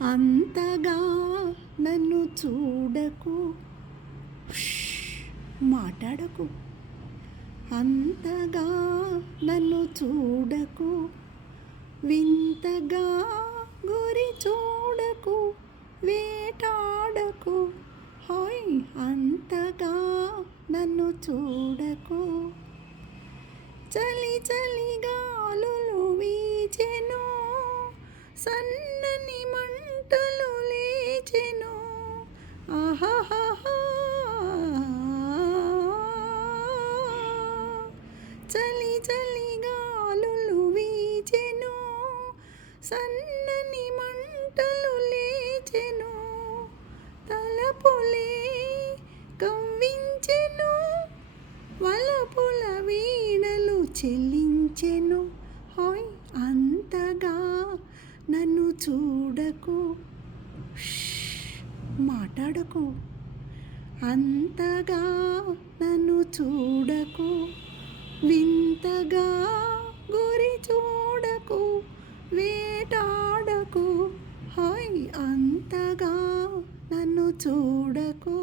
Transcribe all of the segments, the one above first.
అంతగా నన్ను చూడకు, మాట్లాడకు. అంతగా నన్ను చూడకు, వింతగా గురి చూడకు, వేటాడకు. హాయ్ అంతగా నన్ను చూడకు. చలి చలి గాలులు వీచెను, సన్నని మంటలు లేచెను. ఆహాహా, చలి చలి గాలులు వీచెను, సన్నని మంటలు లేచెను. తలపులే కవ్వించెను, వలపుల వీణలు చెల్లించెను. హాయ్ అంతగా నన్ను చూడకు, మాట్లాడకు. అంతగా నన్ను చూడకు, వింతగా గురి చూడకు, వేటాడకు. హాయ్ అంతగా నన్ను చూడకు.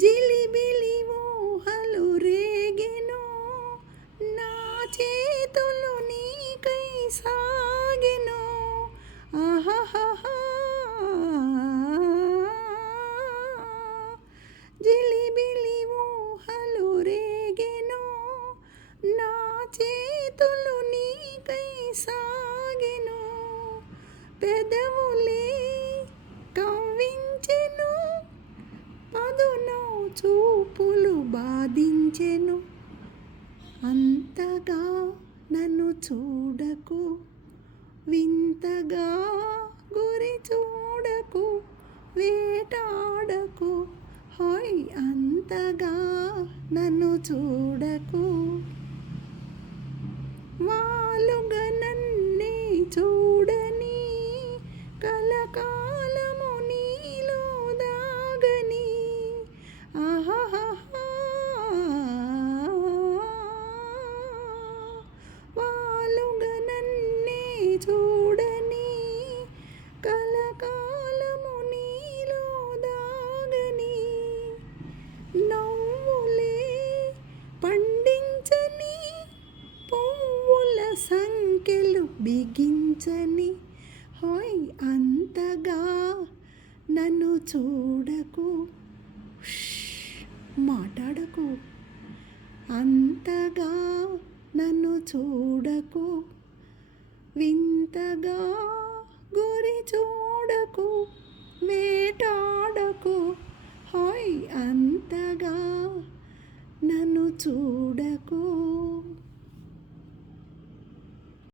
జిలిబిలి ఊహలు రేగెను, నా చేతులు నీకై సాగెను. ఆహాహా, జిలిబిలి ఊహలు రేగెను, నా చేతులు నీకై సాగెను. పెదవులే కవ్వించెను, పదును చూపులు బాధించెను. అంతగా నన్ను చూడకు, వింతగా గురి చూడకు, వేటాడకు. హాయ్ అంతగా నన్ను చూడకు. వాలుగా నన్నే చూడని, కలకాలము నీలో దాగని. ఆహాహా, వాలుగా నన్నే చూడని, కలకాలము నీలో దాగని. నవ్వులే పండించని, పువ్వుల సంఖ్యలు బిగించని. హాయ్ అంతగా నన్ను చూడకు, మాట్లాడకు. అంతగా నన్ను చూడకు, వింతగా గురి చూడకు, వేటాడకు. హాయ్ అంతగా నన్ను చూడకు.